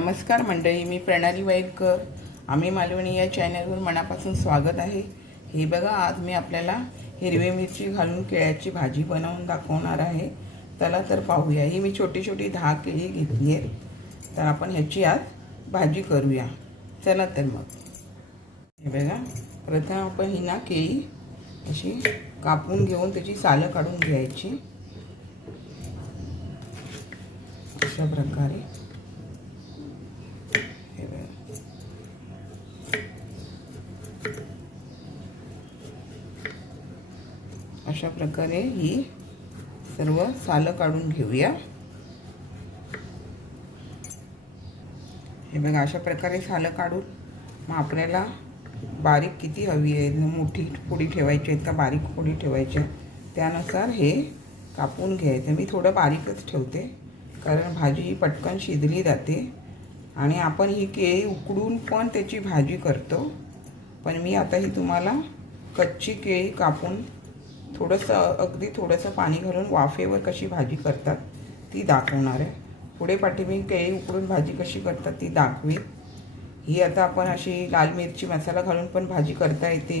नमस्कार मंडळी मी प्रणाली वाईरकर आम्ही मालवणी या चॅनलवर मनापासून स्वागत आहे. हे बघा आज मी आपल्याला हिरवी मिरची घालून केळ्याची भाजी बनवून दाखवणार आहे. चला तर पाहूया. ही मी छोटी छोटी दहा केळी घेतली आहेत. तर आपण ह्याची आज भाजी करूया. चला तर मग. हे बघा प्रथम आपण ही ना केळी अशी कापून घेऊन त्याची सालं काढून घ्यायची. अशा प्रकारे हे बघा. अशा प्रकारे ही सर्व सालं काढून घेऊया. हे बघा अशा प्रकारे सालं काढून मग आपल्याला बारीक किती हवी आहे मोठी फोडी ठेवायची आहेत का बारीक फोडी ठेवायच्या त्यानुसार हे कापून घ्यायचं. मी थोडं बारीकच ठेवते कारण भाजी ही पटकन शिजली जाते आणि आपण ही केळी उकडून पण त्याची भाजी करतो. पण मी आता ही तुम्हाला कच्ची केळी कापून थोडंसं अगदी थोडंसं पाणी घालून वाफेवर कशी भाजी करतात ती दाखवणार आहे. पुढे पाठी मी केळी उकडून भाजी कशी करतात ती दाखवी ही आता आपण अशी लाल मिरची मसाला घालून पण भाजी करता येते.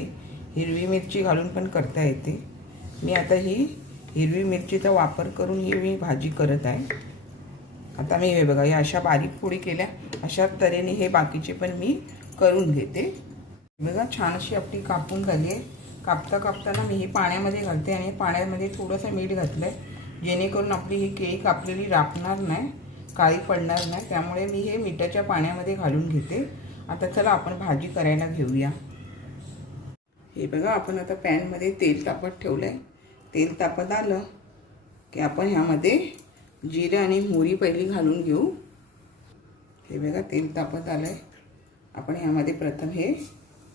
हिरवी मिरची घालून पण करता येते. मी आता ही हिरवी मिरचीचा वापर करून ही मी भाजी करत आहे. आता मी हे बघा या अशा बारीक पोळी केल्या अशा तऱ्हेने हे बाकीचे पण मी करून घेते. बघा छान अशी आपली कापून झाली आहे. कापता कापताना मी हे पाण्यामध्ये घालते आणि पाण्यामध्ये थोडंसं मीठ घातलं आहे जेणेकरून आपली ही केळी कापलेली राखणार नाही काळी पडणार नाही. त्यामुळे मी हे मिठाच्या पाण्यामध्ये घालून घेते. आता चला आपण भाजी करायला घेऊया. हे बघा आपण आता पॅनमध्ये तेल तापत ठेवलं आहे तेल तापत आलं की आपण ह्यामध्ये जिरं आणि मोहरी पहिली घालून घेऊ. हे बघा तेल तापत आलं आहे आपण ह्यामध्ये प्रथम हे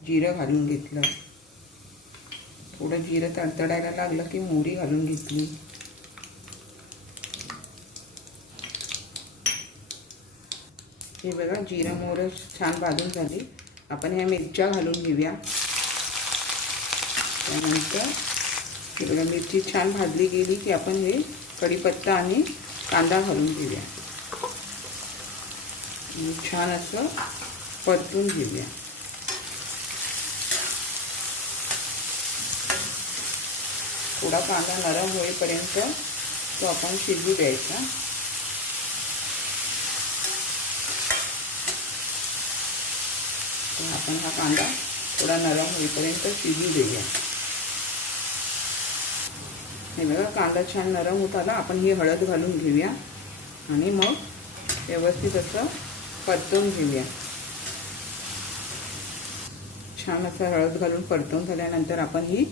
जिरं घालून घेतलं. थोडं जिरं तडतडायला लागलं की मोहरी घालून घेतली. हे बघा जिरं मोहरं छान भाजून झाली. आपण ह्या मिरच्या घालून घेऊया. त्यानंतर हे बघा मिरची छान भाजली गेली की आपण हे कढीपत्ता आणि कांदा घालून घेऊया. छान असं परतून घेऊया. थोडा कांदा नरम होईपर्यंत तो आपण शिजू द्यायचा. तर आपण हा कांदा थोडा नरम होईपर्यंत शिजू देऊया. हे बघा कांदा छान नरम होत आला. आपण ही हळद घालून घेऊया आणि मग व्यवस्थित असं परतवून घेऊया. छान असं हळद घालून परतवून झाल्यानंतर आपण ही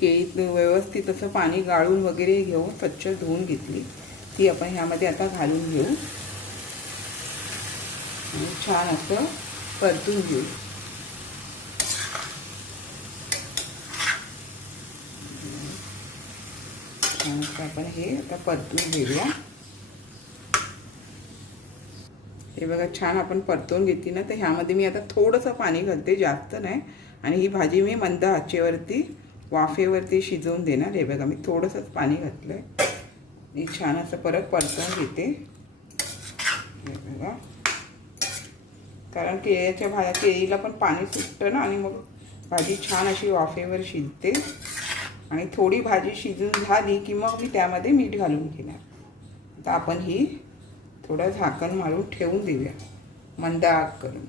केळी व्यवस्थित असं पाणी गाळून वगैरे घेऊन स्वच्छ धुवून घेतली. ती आपण ह्यामध्ये आता घालून घेऊ. छान असं परतून घेऊ. आपण हे आता परतून घेऊया. हे बघा छान आपण परतवून घेतली ना तर ह्यामध्ये मी आता थोडंसं पाणी घालते जास्त नाही. आणि ही भाजी मी मंद आचेवरती वाफेवरती शिजवून देणार हे बघा मी थोडंसंच पाणी घातलं आहे मी छान असं परत परतवून घेते. हे बघा. कारण केळ्याच्या भा केळीला पण पाणी सुटतं ना आणि मग भाजी छान अशी वाफेवर शिजते. आणि थोडी भाजी शिजून झाली की मग मी त्यामध्ये मीठ घालून घेणार. आता आपण ही थोडं झाकण मारून ठेवून देऊया. मंद आग करून.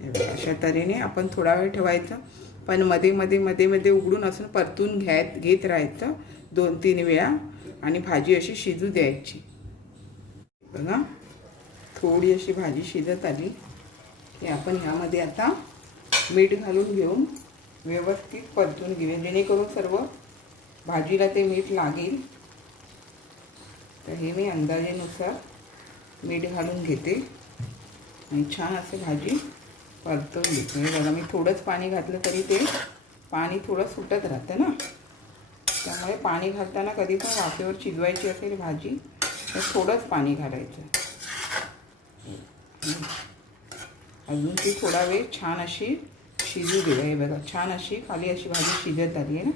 हे बघा अशा तऱ्हेने आपण थोडा वेळ ठेवायचं. पण मध्ये मध्ये मध्ये मध्ये उघडून असून परतून घ्यायत घेत राहायचं दोन तीन वेळा. आणि भाजी अशी शिजू द्यायची. बघा थोडी अशी भाजी शिजत आली की आपण ह्यामध्ये आता मीठ घालून घेऊन व्यवस्थित परतून घेऊया. जेणेकरून सर्व भाजीला ते मीठ लागेल. तर हे मी अंदाजेनुसार मीठ घालून घेते. आणि छान असं भाजी परतवून घेते हे बघा मी थोडंच पाणी घातलं तरी ते पाणी थोडं सुटत राहतं ना. त्यामुळे पाणी घालताना कधी पण वाफेवर शिजवायची असेल भाजी तर थोडंच पाणी घालायचं. अजून ती थोडा वेळ छान अशी शिजू दे हे बघा छान अशी खाली अशी भाजी शिजत आली आहे ना.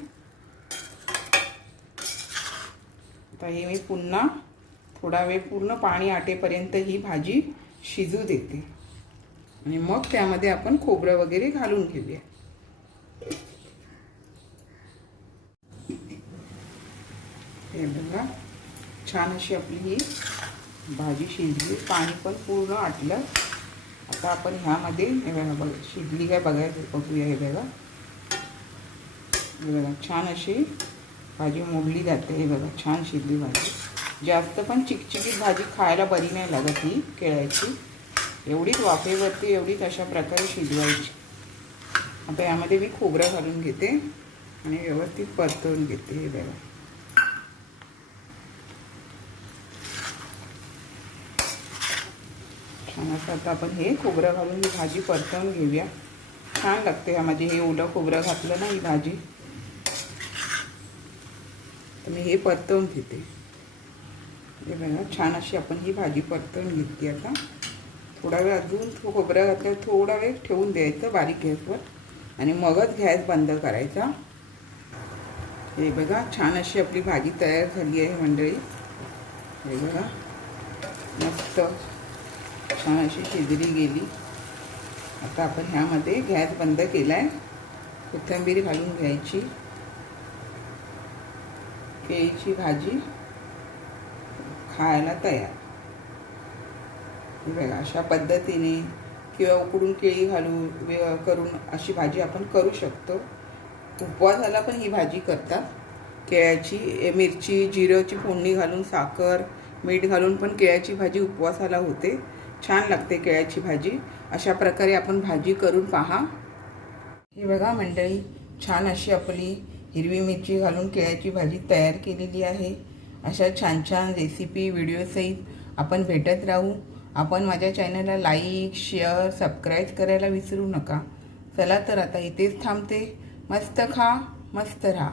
आता हे मी पुन्हा थोडा वेळ पूर्ण पाणी आटेपर्यंत ही भाजी शिजू देते. आणि मग त्यामध्ये आपण खोबरं वगैरे घालून घेऊया. हे बघा छान अशी आपली ही भाजी शिजली. पाणी पण पूर्ण आटलं. आता आपण ह्यामध्ये हे बघा बघ शिजली काय बघायचं बघूया हे बघा. हे बघा छान अशी भाजी मोडली जाते. हे बघा छान शिजली भाजी. जास्त पण चिकचिकीत भाजी खायला बरी नाही लागत ही केळ्याची. एवढीच वाफेवरती एवढीच अशा प्रकारे शिजवायची. आता यामध्ये मी खोबरं घालून घेते आणि व्यवस्थित परतवून घेते हे बघा. छान असं आता आपण हे खोबरं घालून ही भाजी परतवून घेऊया. छान लागते यामध्ये. हे ओलं खोबरं घातलं ना ही भाजी. तर मी हे परतवून घेते. हे बघा छान अशी आपण ही भाजी परतवून घेते आता. थोडा वेळ अजून थो- खोबरं घातलं थोडा वेळ ठेवून द्यायचं बारीक गॅसवर. आणि मगच गॅस बंद करायचा. हे बघा छान अशी आपली भाजी तयार झाली आहे मंडळी. हे बघा मस्त छान अशी शिजली गेली. आता आपण ह्यामध्ये गॅस बंद केला आहे कोथिंबीर घालून घ्यायची. केळीची भाजी खायला तयार. अशा पद्धतीने किंवा उकडून केळी घालून करून अशी भाजी आपण करू शकतो. उपवासाला पण ही भाजी करतात. केळ्याची मिरची जिरंची फोडणी घालून साखर मीठ घालून पण केळ्याची भाजी उपवासाला होते. छान लागते केळ्याची भाजी. अशा प्रकारे आपण भाजी करून पहा. हे बघा मंडळी छान अशी आपली हिरवी मिरची घालून केळ्याची भाजी तयार केलेली आहे. अशा छान छान रेसिपी व्हिडिओसहित आपण भेटत राहू. आपण माझ्या चॅनलला लाईक शेअर सबस्क्राईब करायला विसरू नका. चला तर आता इथेच थांबते. मस्त खा मस्त राहा.